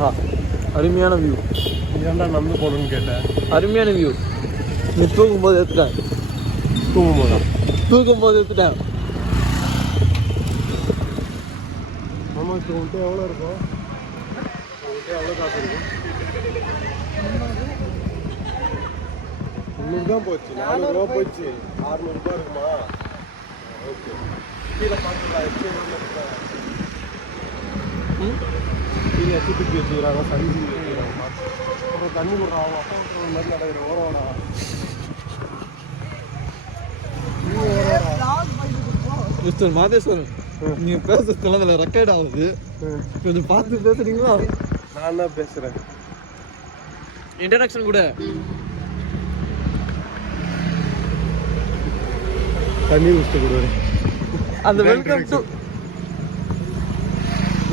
ஆஹா அருமையான வியூ. ஏன்டா நடந்து போகணுன்னு கேட்டேன். அருமையான வியூ. நீ தூங்கும்போது எடுத்துட்டேன். தூங்கும்போது எடுத்துட்டேன். நமக்கு உன்ட்டு எவ்வளோ இருக்கும்? உன்ட்டு எவ்வளோ காசு இருக்கும்? 300 தான் போச்சு. 400 ரூபா போச்சு. 600 ரூபா இருக்குமா? ஓகே. கீழே பார்த்துக்கலாம். கீழே தூக்கி வச்சுக்கிறாங்க. சஞ்சி வச்சுக்கிறாங்க. அப்புறம் தண்ணி விடுறாங்க. அப்பா ஒரு மாதிரி நடக்கிற ஓரவாடா. மிஸ்டர் மாதேஸ்வரன், நீங்க பேசுறதுல அதில் ரெக்கார்ட் ஆகுது. கொஞ்சம் பார்த்து பேசுறீங்களா? நான் தான் பேசுறேன். இன்ட்ரடக்ஷன் கூட தண்ணி குடிச்சு கொடுவேன். அந்த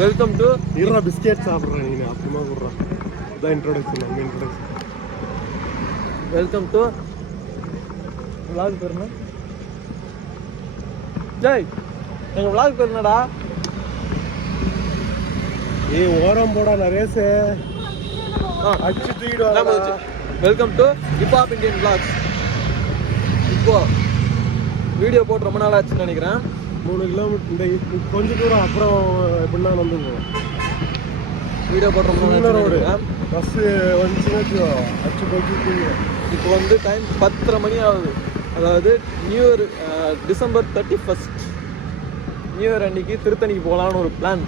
வெல்கம் டு இருறா பிஸ்கெட் சாப்பிட்றேன். நீ அப்புறமா கொடுறான். இதான் இன்ட்ரோடக்ஷன். நம்ம இன்ட்ரோடக்ஷன். வெல்கம் டு விளாக் பேர் என்ன? ஜெய், எங்கள் விளாக் பேர் என்னடா? ஏய் ஓரம் போடா நரேஷ். அச்சு தூக்கிடுவாங்க. Welcome to hip hop Indian vlogs. இப்போ வீடியோ போட்டு ரொம்ப நாள் ஆச்சுன்னு நினைக்கிறேன். 3 கிலோமீட்டர் இந்த கொஞ்சம் தூரம் அப்புறம் எப்படின்னா வந்து வீடியோ போட்டு ரொம்ப நாள் ரோடு பஸ்ஸு வந்துச்சுன்னா அச்சு போய்க்கு. இப்போ வந்து டைம் 10:30 மணி ஆகுது. அதாவது new year December 31 new year அன்னைக்கு திருத்தணிக்கு போகலான்னு ஒரு பிளான்.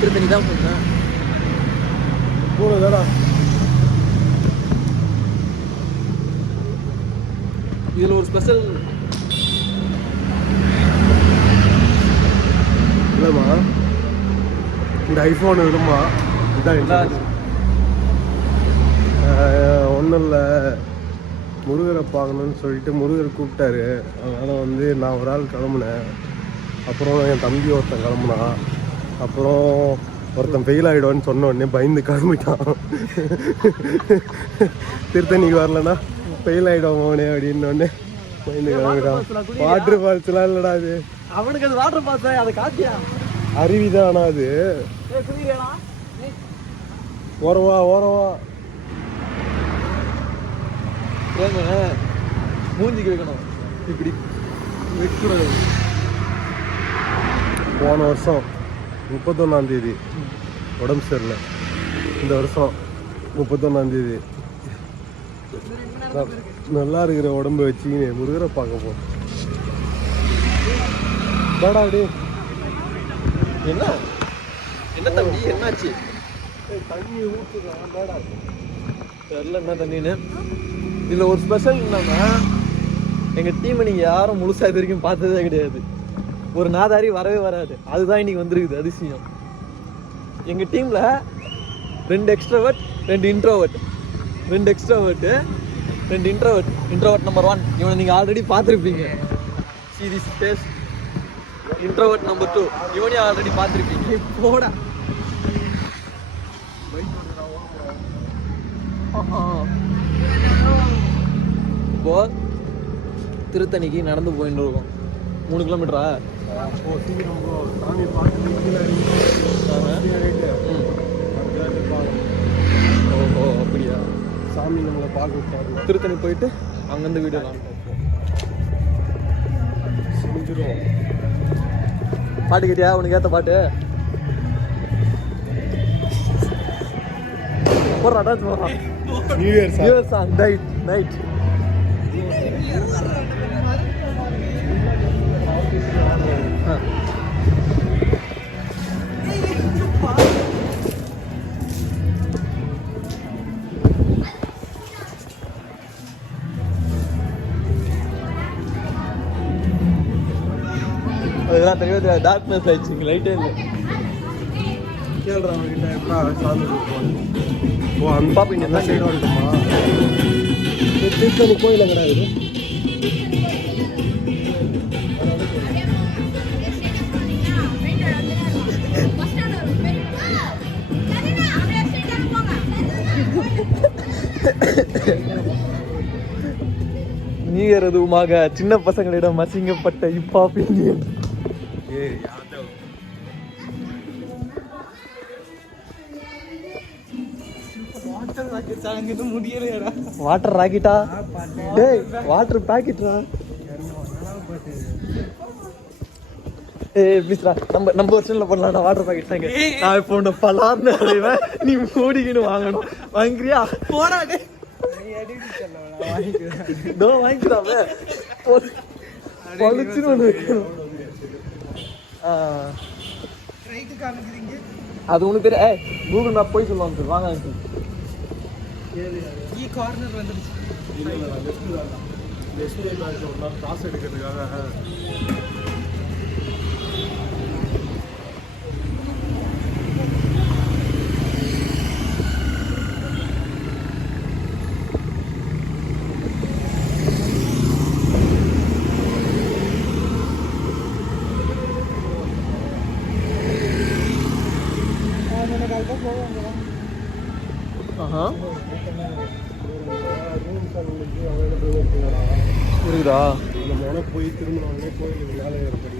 திருத்தணி தான் சொன்னேன். போகலடா. இதில் ஒரு ஸ்பெஷல் இல்லைம்மா. இந்த ஐஃபோன் விடுமா? இதான் ஒன்றும் இல்லை. முருகரை பார்க்கணுன்னு சொல்லிட்டு முருகர் கூப்பிட்டாரு. அதனால் வந்து நான் ஒரு ஆள் கிளம்புனேன். அப்புறம் என் தம்பி ஒருத்தன் கிளம்புனான். அப்புறம் ஒருத்தன் ஃபெயில் ஆகிடுவான்னு சொன்ன உடனே பயந்து கிளம்பிட்டான். திருத்தணிக்கு வரலன்னா ஃபெயில் ஆகிடும் மோனே அப்படின்னோடனே பயந்து கிளம்பிட்டான். வாட்டர் ஃபால்ஸ்லாம் இல்லைடா அது. அவனுக்கு அது வாட்டர் ஃபால்ஸ் அதை காட்டியா? அருவிதான். ஆனால் அது ஓரவா ஏங்க மூஞ்சிக்கு வைக்கணும். இப்படி வைக்கூடாது. போன வருஷம் 31ஆம் தேதி உடம்பு சரியில்லை. இந்த வருஷம் 31ஆம் தேதி நல்லா இருக்கிற உடம்பு வச்சுக்கின்னு முருகரை பார்க்க போகிறோம். அப்படி என்ன தம்பி என்னாச்சு? தண்ணி ஊற்றுதான் தெரில என்ன தண்ணின்னு. இதில் ஒரு ஸ்பெஷல் என்னன்னா, எங்கள் டீமை நீங்கள் யாரும் முழுசாக இது வரைக்கும் பார்த்ததே கிடையாது. ஒரு நாதாரி வரவே வராது. அதுதான் இன்னைக்கு வந்துருக்குது அதிசயம். எங்கள் டீமில் 2 extrovert 2 introvert. 2 extrovert 2 introvert. Introvert number 1 இவனை நீங்கள் ஆல்ரெடி பார்த்துருப்பீங்க. Series taste. இன்ட்ரோவர்ட் நம்பர் 2 இவனையும் ஆல்ரெடி பார்த்துருப்பீங்க. போடா இப்போ திருத்தணிக்கு நடந்து போயிட்டு இருக்கோம். 3 கிலோமீட்டரா? ஓஹோ அப்படியா? சாமி நம்மளை பார்க்க திருத்தணி போயிட்டு அங்கேருந்து வீடியோ செஞ்சிடும். பாட்டு கேட்டியா? உனக்கு ஏற்ற பாட்டு போடுறா. New year song night. அதெல்லாம் தெரியாது. டார்க்னஸ் ஆயிடுச்சு. லைட்டே இல்லை. கேள்றாங்க கிட்ட எப்படா சாமி ஓ அந்த பாப்பா இங்கே தான் சைடாக இருக்குமா? திருத்தணி கோயில் கிடையாது. நியூ இயர் அதுவுமாக சின்ன பசங்களிடம் அசிங்கப்பட்ட ஹிப்ஹாப் இந்தியன். வாட்டர் ராக்கெட்டா? டேய் வாட்டர் பாக்கெட்டா? ஏய் ப்ளீஸ்ரா, நம்ம வருஷன்ல பண்ணலாம். வாட்டர் பாக்கெட் தாங்க. நான் இப்போ உன்னை பலார்னு அலைவேன், நீ மூடிக்கின்னு வாங்கணும். வாங்கிக்கிறியா? போடா டே. டோ வாங்கிக்கலாமே. பளிச்சுன்னு ஒன்று வைக்கணும். அது ஒன்று பேர் கூகுள் மேப் போய் சொல்லுவாங்க சார். வாங்க அங்கிள். கார்னர் வந்துருச்சு. காசு எடுக்கிறதுக்காக புரியுதா? நம்ம போய் திரும்பினோடனே கோயிலுக்கு மேலே ஏற்படி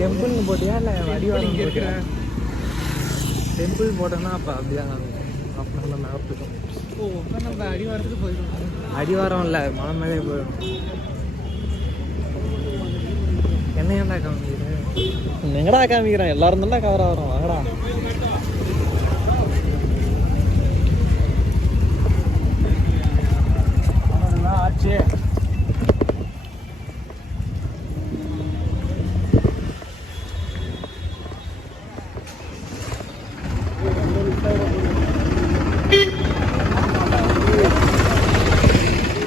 டெம்பிள்னு போட்டியா இல்லை அடிவாரம் கேட்குறேன்? டெம்பிள் போட்டோன்னா அப்போ அப்படிதான் அப்படின்னா மேப் இருக்கும். ஓ அப்போ நம்ம அடிவாரத்துக்கு போயிடும். அடிவாரம் இல்லை, மலை மேலே போயிடும். என்ன ஏன்டா காமிக்கிறேன்? எங்கடா காமிக்கிறேன்? எல்லாரும் தான் கவர் ஆகிறோம். வாங்கடா. ஆச்சு.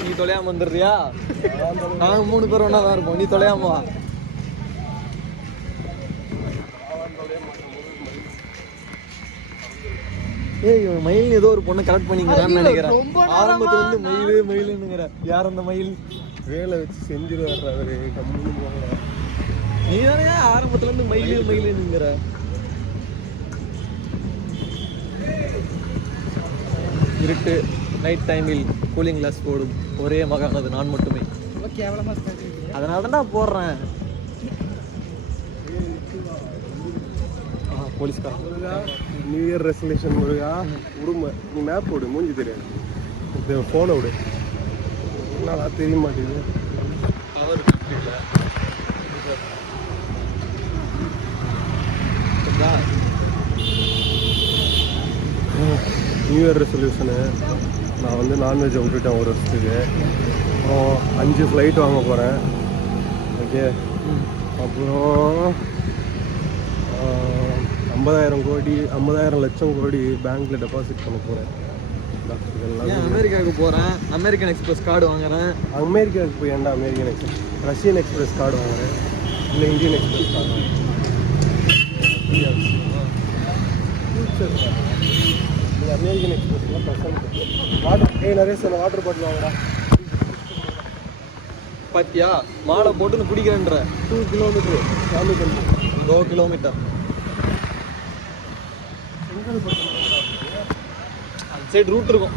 நீ தொலையாம வந்துடுறியா? நாங்க 3 பேர் ஒன்றா தான் இருப்போம். நீ தொலையாம வா. ஏய் இவன் மயில் ஏதோ ஒரு பொண்ணை கரெக்ட் பண்ணிக்கிறான்னு நினைக்கிறேன். ஆரம்பத்துல இருந்து மயிலுங்கிற. யார் அந்த மயில்? வேலை வச்சு செஞ்சிருவாரு அவரு. கம்முன்னு போகல. நீ தானே ஆரம்பத்துல இருந்து மயிலுங்கிற. இருட்டு நைட் டைமில் கூலிங் கிளாஸ் போடும் ஒரே மகானது நான் மட்டுமே. அதனால தான் நான் போடுறேன். போலீஸ்காரன் நியூ இயர் ரெசல்யூஷன் முருகா விடுமா? நீ மேப் போடு, மூஞ்சி தெரியாது. இந்த ஃபோனை விடு. என்னடா தெரிய மாட்டேங்குது. நியூ இயர் ரெசல்யூஷனு நான் வந்து நான்வெஜ்ஜை விட்டுட்டேன் ஒரு வருஷத்துக்கு. அப்புறம் 5 ஃப்ளைட் வாங்க போகிறேன். ஓகே. அப்புறம் 50,000 லட்சம் கோடி பேங்க்கில் டெபாசிட் பண்ண போகிறேன். அமெரிக்காவுக்கு போகிறேன். அமெரிக்கன் எக்ஸ்பிரஸ் கார்டு வாங்குறேன். அமெரிக்காவுக்கு போய் ஏன்டா American express? Russian express card வாங்குறேன். இல்லை இந்தியன் எக்ஸ்பிரஸ் கார்டு வாங்குறேன். அமெரிக்கன் எக்ஸ்பிரஸ்லாம் பர்சன்ட் வாட்டர் நிறைய சொன்ன வாட்டர் பாட்டில் வாங்குறா. பாத்தியா மாலை போட்டுன்னு பிடிக்கிறேன்ற. 2 கிலோமீட்டர் 2 கிலோமீட்டர் அந்த சைடு ரூட் இருக்கும்.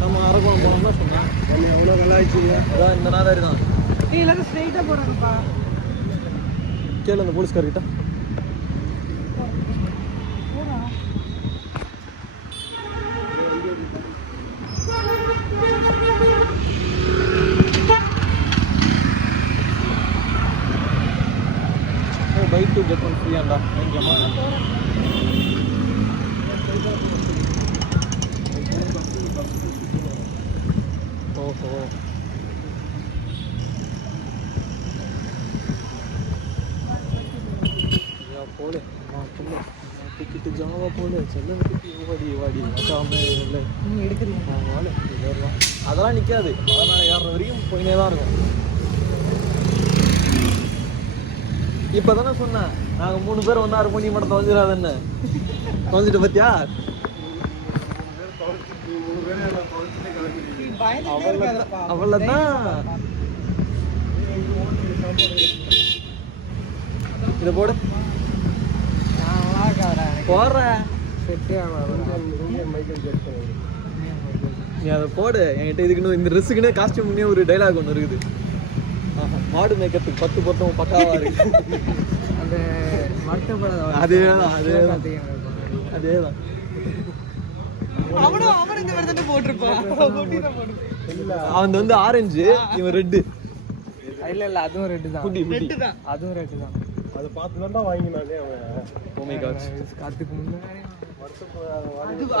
நம்ம அரக்கோணம் போனோம்னா சொன்னேன். எவ்வளோ நல்லா ஆயிடுச்சுங்க. அதான் இந்த நாதாரி தான். ஸ்ட்ரெயிட்டாக போகிறாங்கப்பா. கேளு அந்த போலீஸ்கார்கிட்ட. buy 2 get 1 free ஆண்டா. வாங்கிக்கலாமா? ஓஹோ போடு டிக்கெட்டு ஜாவா போடு. செல்ல வாடி அக்காமே இல்லை எடுக்கிறீங்க வாழ ஏறலாம். அதெல்லாம் நிற்காது. மலை மேலே ஏறுற வரைக்கும் போயினே தான் இருக்கும். இப்போ தானே சொன்னேன் நாங்கள் 3 பேர் ஒன்றா இருப்போம், நீ மட்டும் தொலைஞ்சிடாதுன்னு. தொலைஞ்சிட்டு பார்த்தியா? அவ்வளோதான். இதை போடு போடுற நீ அதை போடு. என்கிட்ட இதுக்குன்னு இந்த ட்ரெஸ்ஸுக்குன்னே காஸ்டியூம்னே ஒரு டைலாக் ஒன்று இருக்குது. மாடு மேய்க்கிறதுக்கு 10 பொருத்தம் பக்காவா இருக்கு. அந்த வருத்தப்படாத அதேதான் சிவகார்த்திகேயன் அதேதான். அவன் வந்து ஆரஞ்சு, இவன் ரெட்டு. இல்ல அதுவும் ரெட்டு தான். குட்டி குட்டி. அதுவும் ரெட்டு தான். அதை பார்த்து தான்டா வாங்கினானே அவன். Oh my God. அதுக்கு முன்னாடி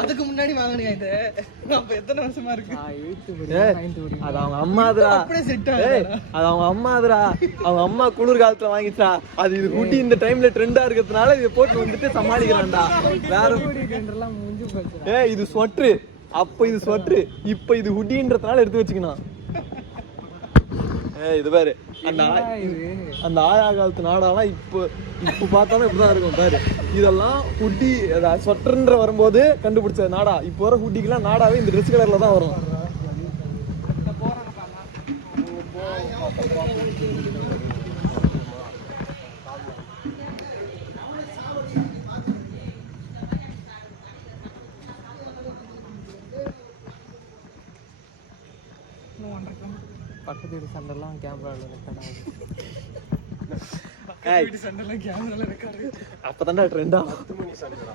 அதுக்கு முன்னாடி வாங்கினியா இது? அப்ப எத்தனை வருஷமா இருக்கு? நான் 8th ஏய், படிக்கிறேன் 9th படிக்கிறேன். அது அவங்க அம்மாதுடா. அப்படியே செட் ஏய், அது அவங்க அம்மாதுடா. அவங்க அம்மா குளிர் காலத்துல வாங்கிச்சா. அது இது குட்டி இந்த டைம்ல ட்ரெண்டா இருக்கிறதுனால இதை போட்டு வந்துட்டு சமாளிக்கிறான்டா. வேற எல்லாம் முடிஞ்சு போச்சு. ஏய், இது ஸ்வெட்டரு. அப்ப இது ஸ்வெட்டரு, இப்ப இது ஹுட்டின்றதுனால எடுத்து வச்சுக்கணும். ஏய், இது பாரு, அந்த ஆயா காலத்து நாடாலாம் இப்ப பார்த்தாலும் இப்படிதான் இருக்கும் பாரு. இதெல்லாம் ஹுட்டி ஸ்வெட்டர்ன்ற வரும்போது கண்டுபிடிச்ச நாடா. இப்போ வர ஹுட்டிக்கெல்லாம் நாடாவே இந்த ட்ரெஸ் கலர்ல தான் வரும். பக்கத்து வீட்டு சண்டெல்லாம் கேமராவில் ரெக்கார்ட் ஆகுது. சண்டெல்லாம் கேமரால இருக்காரு. அப்பதான்டா ட்ரெண்டா. 10 மணி சண்டைடா.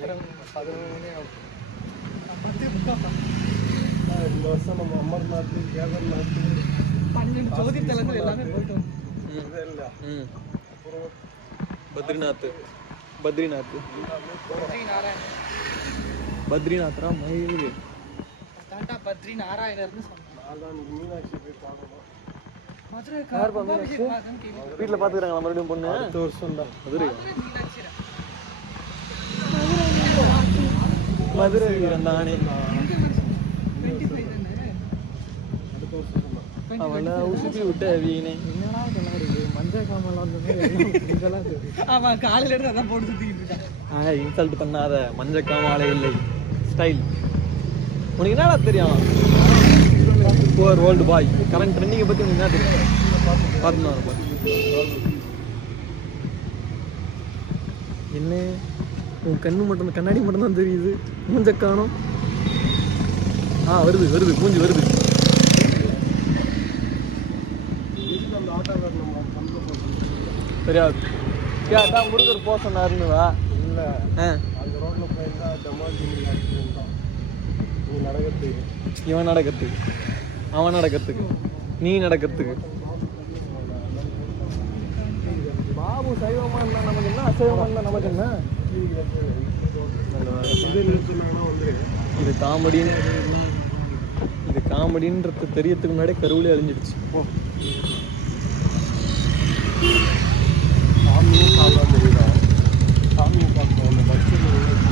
11 மணி ஆகும். இந்த வருஷம் நம்ம அமர்நாத், கேதார்நாத், 12 ஜோதி தலங்கள் எல்லாமே போயிட்டு வந்து. இல்லை அப்புறம் பத்ரிநாத் பத்ரிநாத்ரா மயிறு. டாடா பத்ரி நாராயணர்னு சொன்னாங்க. நான்தான் மீனாட்சி போய் பார்க்கணும். மதுரை யார் மீனாட்சி? வீட்டுல பாத்துக்கிறாங்களா மறுபடியும் பொண்ணு? அடுத்த வருஷம் தான். மதுரை வீரன் தானே. அடுத்த வருஷம் தான். அவளை உசுப்பி விட்ட வீணே. என்னடா இதெல்லாம் இருக்கு? மஞ்சள் காமல் அந்த மாதிரி இதெல்லாம் இருக்கு. அவன் காலையில இருந்து அதான் போட்டு சுத்திக்கிட்டு இருக்கான். இன்சல்ட் பண்ணாத. மஞ்ச காமாலை இல்லை ஸ்டைல். உனக்கு என்னடா தெரியும்? புவர் வேர்ல்டு பாய் கரண்ட் ட்ரெண்டிங்கை பத்தி உனக்கு என்ன தெரியும்? பார்த்துனா என்ன உன் கண்ணு மட்டும் கண்ணாடி மட்டும் தான் தெரியுது. மூஞ்ச காணோம். வருது வருது மூஞ்சி வருது. அந்த ஆட்டோக்காரர் நம்ம சந்தை போட்டு தெரியாது. அதான் முருகர் போக சொன்னாருன்னு வா. இல்லை ஆ அந்த ரோட்டில் போயிருந்தா டமால் ஆக்சிடென்ட் தான். நீ நடக்கிறதுக்கு இவன் நடக்கிறதுக்கு, அவன் நடக்கிறதுக்கு, நீ நடக்கிறதுக்கு. பாபு சைவமா இருந்தா நமக்கு என்ன, அசைவமா இருந்தா நமக்கு என்ன? இது காமெடின்னு, இது காமெடின்றது தெரியறதுக்கு முன்னாடியே கருவிலே அழிஞ்சிடுச்சு. சாமியும் சாப்பிடாம தெரியுதா? சாமியை பார்க்கணும். அந்த பக்தர்கள்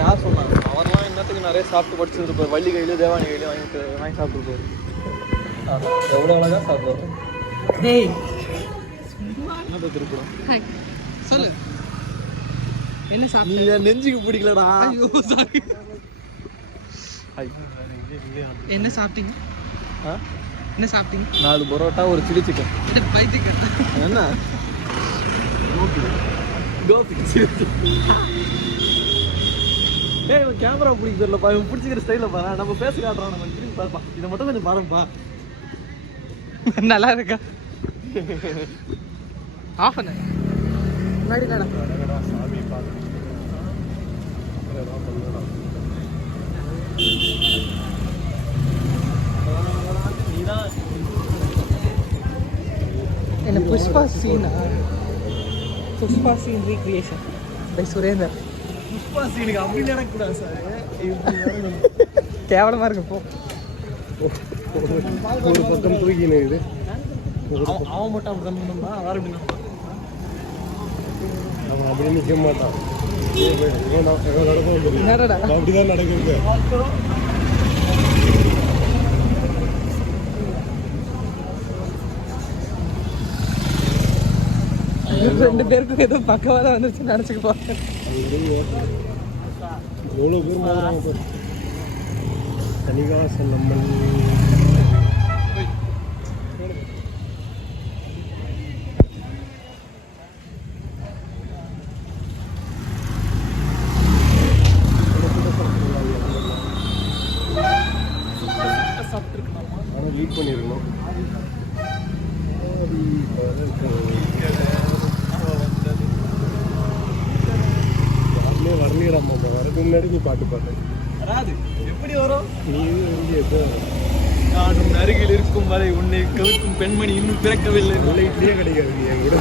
யார் சொன்னாங்க? அவரெல்லாம் என்னத்துக்கு நிறைய சாப்பிட்டு படிச்சிருப்பார். வள்ளி கையிலும் தேவானி கையிலும் வாங்கி சாப்பிட்டுருப்பாரு. எவ்வளோ அழகா சாப்பிடுவாரு. என்ன திருப்பூரம் சொல்லு என்ன நீ சாப்பிட்ட? என் நெஞ்சுக்கு பிடிக்கலடா. ஐயோ சாரி. என்ன சாப்பிட்டீங்க? என்ன சாப்பிட்டீங்க? 4 பரோட்டா, ஒரு சில்லி சிக்கன். பைத்தியக்காரன். என்ன கோபி சில்லி சிக்கன். ஏய், இவன் கேமரா பிடிக்க தெரியலப்பா. இவன் பிடிச்சிக்கிற ஸ்டைலில் பாரு. நம்ம பேச காட்டுறான். நம்ம திரும்பி பாருப்பா. இதை மட்டும் கொஞ்சம் பாருப்பா. நல்லா இருக்கா? ஆஃப் பண்ணு. முன்னாடி நட. சாமி பார்க்கணும். பண்ணலாம். நீதான் என்ன புஷ்பா சீனா? Pushpa scene recreation by Surender. Pushpa சீனுக்கு அப்படி நடக்கூடாது சார். கேவலமா இருக்கு போ. ஒரு பக்கம் தூக்கினு இது. அவன் மட்டும் அப்படி பண்ணா வேற எப்படி நம்ம அவன் அப்படி நிற்க மாட்டான். நடக்கும் என்னடா அப்படிதான் நடக்குது. ரெண்டு பேருக்கும் ஏதோ பக்கவாதான் வந்துருச்சு நினைச்சுக்க போறேன். எவ்வளோ பேர் போகிறாங்க. கனிகாசன் நம்மள் ஆனால் லீட் பண்ணி முன்னாடி நீ பாட்டு பாடு. வராது. எப்படி வரும்? நீ எங்கே எப்போ நான் உன் அருகில் இருக்கும் வரை உன்னை கவிக்கும் பெண்மணி இன்னும் பிறக்கவில்லை. இல்லை இப்படியே கிடைக்காது நீ என் கூட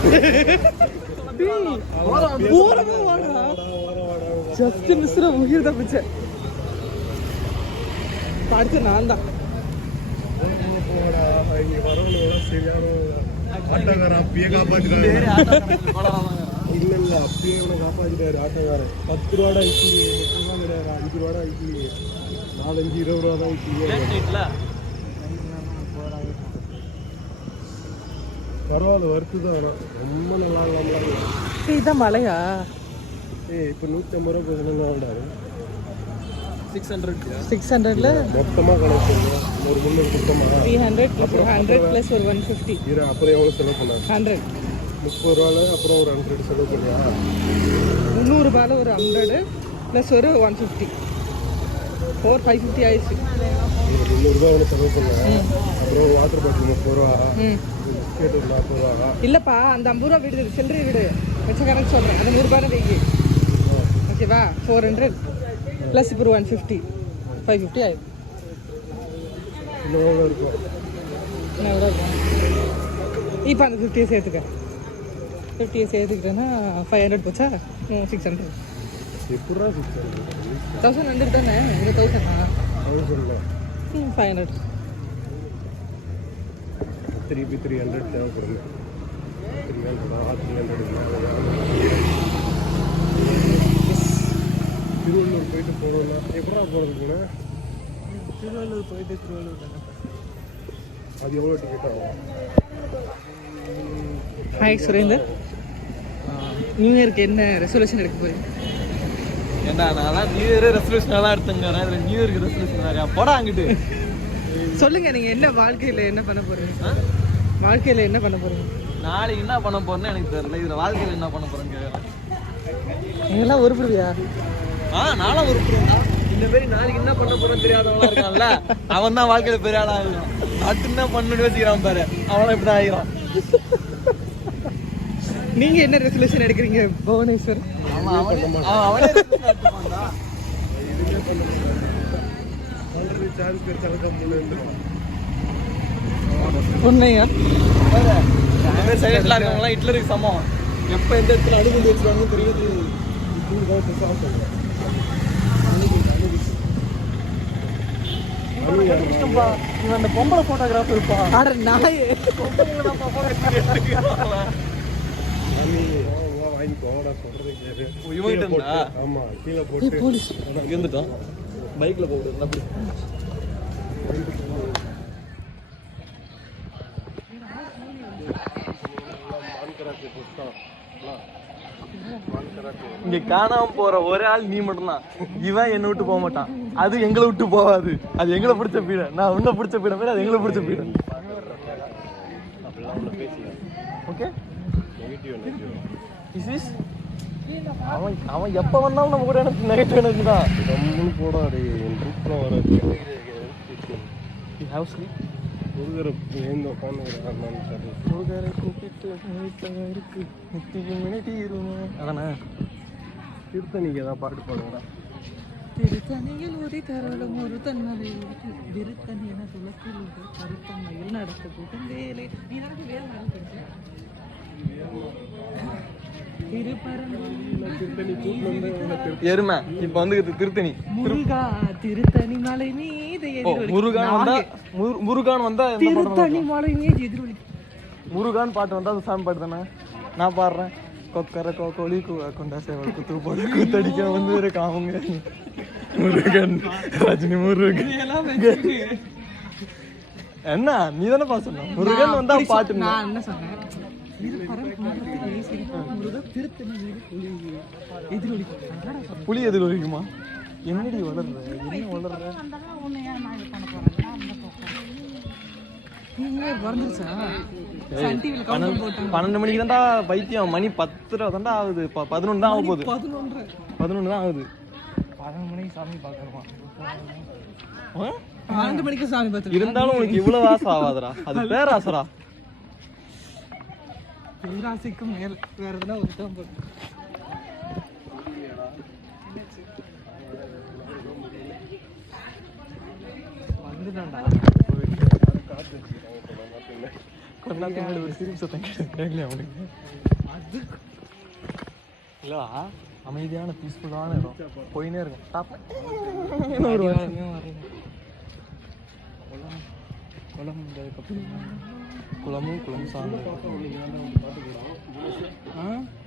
ஜஸ்ட் மிஸ்ர உயிர் தப்பிச்சேன். அடுத்து நான் தான். இங்கே வரவங்களோட சரியான ஆட்டோக்கார அப்பயே காப்பாற்றிட்டாரு. இல்லை இல்லை அப்பயே அவனை காப்பாற்றிட்டாரு ஆட்டோக்காரன். 10 ரூபாடா ஐசி 30 ரூபா கிடையாது 5 ரூபாடா ஐசி 4-5 20 ரூபா தான் ஐசி. பரவாயில்ல வறுத்து தான் வரும் ரொம்ப நல்லா இல்லாமல். இதுதான் மலையா? இப்போ 150 ரூபா பேசணும் விடாது. 600ல மொத்தமாக கணக்கு பண்ணுவோம். ஒரு 300 சுத்தமாக 300 + 100 + ஒரு 150. இரு அப்புறம் எவ்வளோ செலவு பண்ணாரு? 100. 30 ரூபால அப்புறம் ஒரு 100 செலவு பண்ணியா? 300 ரூபாயில ஒரு 100 + ஒரு 150 550 ஆயிடுச்சு. 300 ரூபா ஒன்று செலவு பண்ணேன். அப்புறம் ஒரு வாட்டர் பாட்டில் 30 ரூபா, பிஸ்கெட் ஒரு 40 ரூபா. இல்லைப்பா அந்த 50 ரூபா விடுது சில்லறை விடு வச்ச கணக்கு சொல்கிறேன். அது 100 ரூபாய் வைக்கி ஓகேவா? 400 + இப்போ ஒரு 150 550 ஆயிடுது. இன்னும் எவ்வளோ இருக்கும்? என்ன எவ்வளோ இருக்கும்? இப்போ அந்த 50 சேர்த்துக்க. 50 சேர்த்துக்கிட்டேன்னா 500 போச்சா? 600. எப்படா 600? 1100 தானே? இது 1000 1000 500. 300 தேவைப்படுங்க. 300 திருவள்ளூர் போயிட்டு போகணும்னா எப்படா போகிறதுக்குண்ணே? திருவள்ளூர் போயிட்டு திருவள்ளூர் அது எவ்வளோ டிக்கெட் ஆகும்? ஹாய் சுரேந்தர், நியூ இயருக்கு என்ன ரெசல்யூஷன் எடுக்க போறீங்க? ஏண்டா நான் நியூ இயர் ரெசல்யூஷனாக தான் எடுத்துங்க. இதில் நியூ இயருக்கு ரெசல்யூஷன் நிறையா போடா அங்கிட்டு. சொல்லுங்க நீங்க என்ன வாழ்க்கையில என்ன பண்ண போறீங்க? வாழ்க்கையில என்ன பண்ண போறீங்க? நாளைக்கு என்ன பண்ண போறேன்னு எனக்கு தெரியல. இதில் வாழ்க்கையில் என்ன பண்ண போறேன்னு கேட்குறேன். நீங்களாம் உருப்படுவியா? நானும் உருப்புறேன்டா. இந்த மாதிரி நாளைக்கு என்ன பண்ண போறேன்னு தெரியாதவங்களா இருக்கான்ல, அவன் தான் வாழ்க்கையில பெரிய ஆளா இருக்கான். அடுத்து என்ன பண்ணணும்னு யோசிக்கிறான் பாரு, அவன் இப்படிதான் ஆகிறான். நீங்க என்ன ரெசல்யூஷன் எடுக்கிறீங்க புவனேஸ்வர்? அவனே உண்மையா? சைலண்ட்ல இருக்கவங்களாம் ஹிட்லருக்கு சமம். எப்ப எந்த இடத்துல அணுகுண்டு வச்சுருவாங்கன்னு தெரியாது. இவன் அந்த பொம்பளை போட்டோகிராஃபர் இருப்பான். அட நாயே, ஆமா கீழே போட்டு போலீஸ் இருந்துட்டான். பைக்ல போகுது அப்படி. இங்க காணாம போற ஒரே ஆள் நீ மட்டும்தான். இவன் என்னை விட்டு போக மாட்டான். அது எங்களை விட்டு போகாது. அது எங்களை பிடிச்ச பீடை. நான் உன்னை பிடிச்ச பீடை மாதிரி அது எங்களை பிடிச்ச பீடை. ஓகே, அவன் அவன் எப்ப வந்தாலும் நம்ம கூட எனக்கு நெகட்டிவ் எனர்ஜி தான். கம்முன்னு போடா டே, என் ட்ரிப்லாம் வராது. முருகரை ஏந்து உட்காந்துக்கிறான் சார். முருகரை கூப்பிட்டு இருக்கு முத்தியும் மினிட்டிருமே. அதானே திருத்தணிக்கு ஏதாவது பாட்டு பாடுங்கடா. திருத்தணியில் உதி தரலும் ஒரு தன்மலை திருத்தணி என துளத்தில் கருத்தன்மையில் நடத்த கூட்டம் வேலை எருமை இப்ப வந்து திருத்தணி. முருகா திருத்தணி மலை மீது முருகான் வந்தா முருகான் வந்தா திருத்தணி மலை மீது எதிரொலி. முருகான் பாட்டு வந்தா அது சாமி பாட்டு தானே. நான் பாடுறேன். கொக்கர கோழி கொண்டா சேவல் குத்து போட்டு கூத்தடிக்க வந்து இருக்கான் அவங்க. முருகன் ரஜினி முருகன் என்ன நீ தானே பா சொன்ன? முருகன் வந்தா பாட்டு. நான் என்ன சொன்னேன்? புலி எதிரொலிக்குமா? என்னடி வளர்ற? என்ன வளர்ற? வந்துருச்சா? 12 மணிக்கு தான்டா பைத்தியம். மணி 10 தான்டா ஆகுது. 11 தான் ஆக போகுது. 11 தான் ஆகுது. 11 மணிக்கு சாமி பார்க்கணுமா? 12 மணிக்கு சாமி பார்த்து இருந்தாலும் உனக்கு இவ்வளவு ஆசை ஆகாதடா. அது பேராசரா. பேராசைக்கும் மேல் வேற எதுனா ஒரு டேர்ம் போட்டு வந்துட்டான்டா கொண்டாத்தி மேலே ஒரு சிரிப்பு சத்தம் கேட்கல அவனுக்கு. இல்லை அமைதியான பீஸ்ஃபுல்லான இடம், போயினே இருக்கும். ஒரு வருஷமே வரல. குளம் குளமும் குளம் சார்ந்த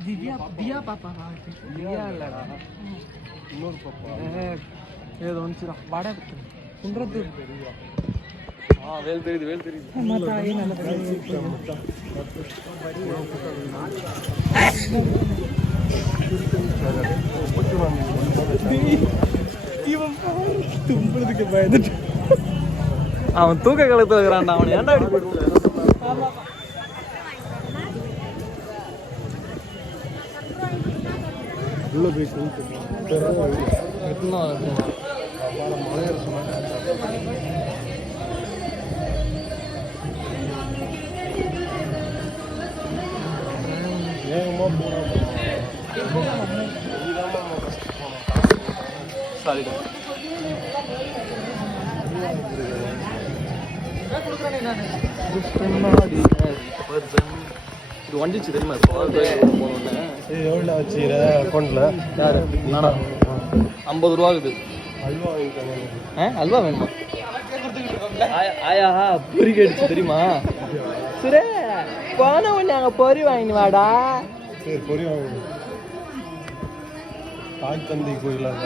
திவ்யா திவ்யா பாப்பா திவ்யா இல்லடா இன்னொரு பாப்பா ஏதோ வந்துச்சுடா. வட குன்றத்து வேல் தெரியுது வேல் தெரியுது. தும்புறதுக்கு பயந்துட்டு அவன் தூக்க கலத்துல இருக்கிறான்டா. அவன் ஏன்டா அப்படி போயிட்டு உள்ள போய் வேகமா போனா சாரிடா. இது வந்துச்சு தெரியுமா? போனோன்னு எவ்வளோ வச்சுக்கிற அக்கௌண்ட்ல யாரு நானா? 50 ரூபா இருக்குது. அல்வா வாங்கிட்டாங்க. அல்வா வேணுமா? ஆயா பொறி கேடுச்சு தெரியுமா? சுரே போன உடனே அங்கே பொறி வாங்கினு வாடா. சரி பொறி வாங்க. தாய் தந்தை கோயிலாக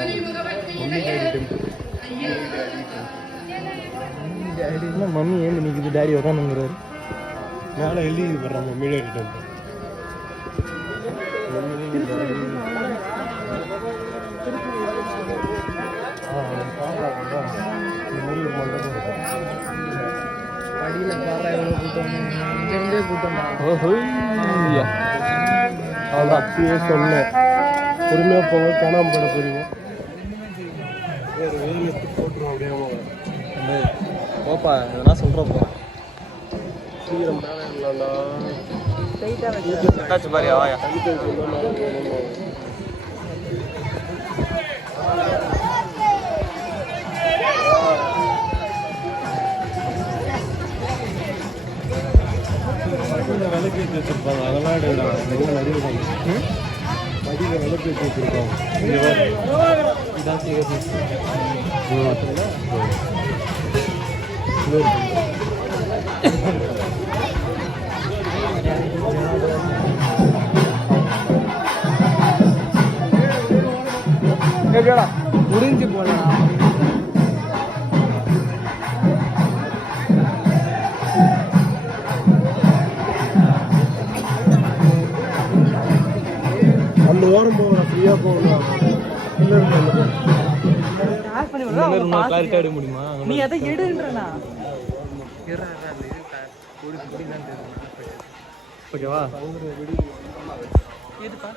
மம்மி டேடி டெம்பிள். மம்மி ஏன் நிற்குது, டேடி உட்காந்துங்கிறாரு. மேலே எழுதி வர்றாங்க மம்மி டேடி டெம்பிள். அடியில் பாரு எவ்வளோ கூட்டம், இங்கேருந்தே கூட்டம்டா. அதான் அப்பயே சொன்னேன், பொறுமையாக போங்க, காணாமல் போட போறீங்க. வேறு வெயில் எடுத்து போட்டுருவோம் அப்படியே. போப்பா எதனா சொல்கிறோம் போ. சீக்கிரம் மேலே இல்லைண்ணா. என்னாச்சு பாரியா வாயா. தண்ணி தெளிச்சு மேலே போகணும். விளக்கு ஏற்றி வச்சிருப்பாங்க, அதெல்லாம் எடுடா. எல்லாம் நிறைய படியில் விளக்கு ஏற்றி வச்சிருப்பாங்க. இதான் சீரியஸ். முடிஞ்சு போலாம். அந்த ஓரம் போகலாம், ஃப்ரீயாக போகலாம். இல்லை கிளாரிட்டி எடுக்க முடியுமா? நீ எதை எடுன்றா ஓகேவா? எதுப்பா